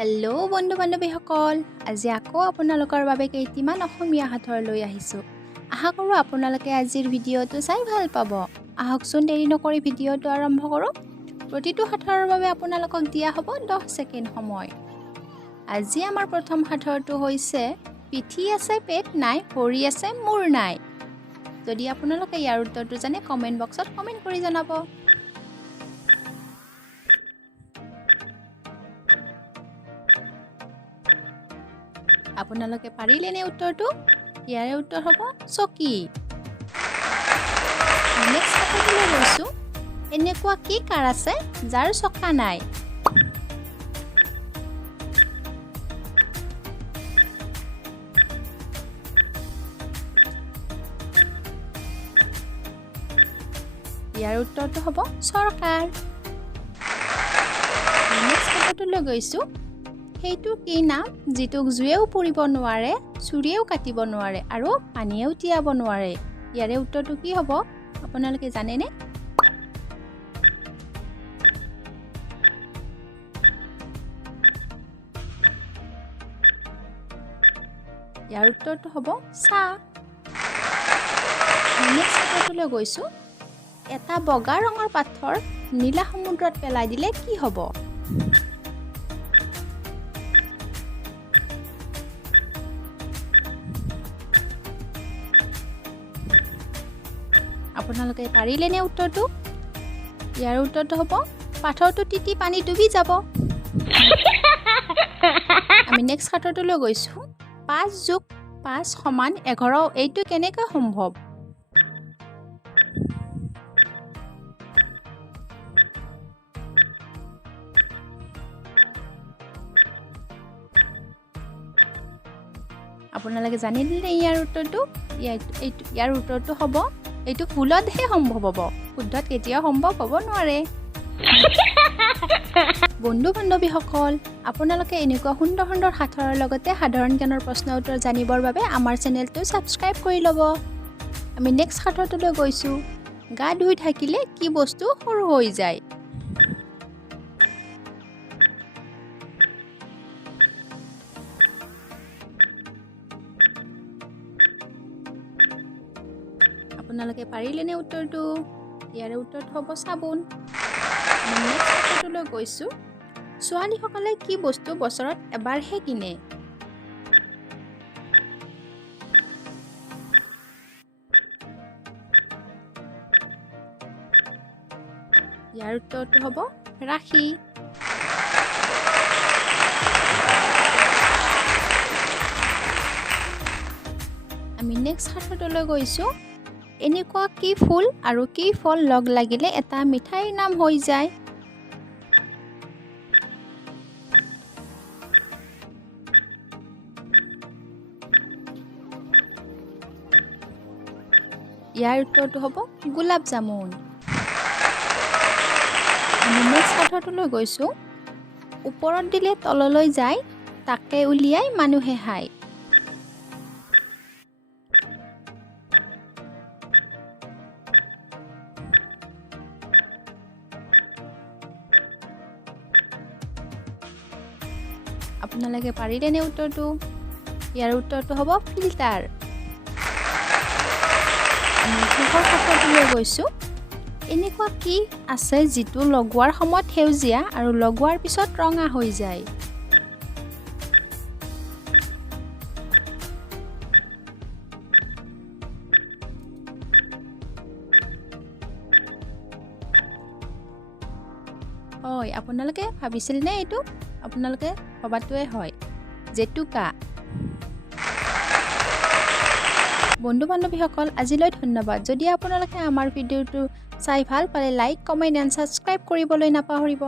Hello' বন্ধু বান্ধৱীসকল, আজি আকৌ আপোনালোকৰ বাবে কেইটিমান অসমীয়া সাঁথৰ লৈ আহিছোঁ। আশা কৰোঁ আপোনালোকে আজিৰ ভিডিঅ'টো চাই ভাল পাব। আহকচোন দেৰি নকৰি ভিডিঅ'টো আৰম্ভ কৰোঁ। প্ৰতিটো সাঁথৰৰ বাবে আপোনালোকক দিয়া হ'ব 10 ছেকেণ্ড সময়। আজি আমাৰ প্ৰথম সাঁথৰটো হৈছে পিঠি আছে পেট নাই, ভৰি আছে মূৰ নাই। যদি আপোনালোকে ইয়াৰ উত্তৰটো জানে কমেণ্ট বক্সত কমেণ্ট কৰি জনাব। আপোনালোকে পাৰিলেনে উত্তৰটো? ইয়াৰে উত্তৰ হ'ব চকী। নেক্সট সাঁথৰটোলৈ গৈছোঁ। এনেকুৱা কি কাৰ আছে যাৰ চকা নাই? ইয়াৰ উত্তৰটো হ'ব চৰকাৰ। নেক্সট সাঁথৰটোলৈ গৈছোঁ। সেইটো কি নাম যিটোক জুয়েও পুৰিব নোৱাৰে, চুৰিয়েও কাটিব নোৱাৰে আৰু পানীয়েও তিয়াব নোৱাৰে? ইয়াৰে উত্তৰটো কি হ'ব আপোনালোকে জানেনে? ইয়াৰ উত্তৰটো হ'ব চাহ। নেক্সট সাঁথৰটোলৈ গৈছোঁ। এটা বগা ৰঙৰ পাথৰ নীলা সমুদ্ৰত পেলাই দিলে কি হ'ব? আপোনালোকে পাৰিলেনে উত্তৰটো? ইয়াৰ উত্তৰটো হ'ব পাথৰটো তিতি পানী ডুবি যাব। আমি নেক্সট সাঁথৰটোলৈ গৈছোঁ। 5 + 5 = 11। এইটো কেনেকৈ সম্ভৱ? আপোনালোকে জানিলে ইয়াৰ উত্তৰটো? ইয়াৰ উত্তৰটো হ'ব এইটো ফুলতহে সম্ভৱ হ'ব, শুদ্ধত কেতিয়াও সম্ভৱ হ'ব নোৱাৰে। বন্ধু বান্ধৱীসকল, আপোনালোকে এনেকুৱা সুন্দৰ সুন্দৰ সাঁথৰৰ লগতে সাধাৰণ জ্ঞানৰ প্ৰশ্ন উত্তৰ জানিবৰ বাবে আমাৰ চেনেলটো ছাবস্ক্ৰাইব কৰি ল'ব। আমি নেক্সট সাঁথৰটোলৈ গৈছোঁ। গা ধুই থাকিলে কি বস্তু সৰু হৈ যায়? আপোনালোকে পাৰিলেনে উত্তৰটো? ইয়াৰে উত্তৰটো হ'ব চাবোন। নেক্সট সাঁথৰটোলৈ গৈছোঁ। ছোৱালীসকলে কি বস্তু বছৰত এবাৰহে কিনে? ইয়াৰ উত্তৰটো হ'ব ৰাখি। আমি নেক্সট সাঁথৰটোলৈ গৈছোঁ। এনেকুৱা কি ফুল আৰু কি ফল লগ লাগিলে এটা মিঠাইৰ নাম হৈ যায়? ইয়াৰ উত্তৰটো হ'ব গোলাপ জামুন। আমি নেক্সট সাঁথৰটোলৈ গৈছোঁ। ওপৰত দিলে তললৈ যায়, তাকে উলিয়াই মানুহে খায়। আপোনালোকে পাৰিলেনে উত্তৰটো? ইয়াৰ উত্তৰটো হ'ব ফিল্টাৰ। আমি শেষৰ সাঁথৰটোলৈ গৈছোঁ। এনেকুৱা কি আছে যিটো লগোৱাৰ সময়ত সেউজীয়া আৰু লগোৱাৰ পিছত ৰঙা হৈ যায়? হয়, আপোনালোকে ভাবিছিলনে এইটো? আপোনালোকে ভবাটোৱে হয়, জেতুকা। বন্ধু বান্ধৱীসকল, আজিলৈ ধন্যবাদ। যদি আপোনালোকে আমাৰ ভিডিঅ'টো চাই ভাল পালে লাইক, কমেণ্ট এণ্ড ছাবস্ক্ৰাইব কৰিবলৈ নাপাহৰিব।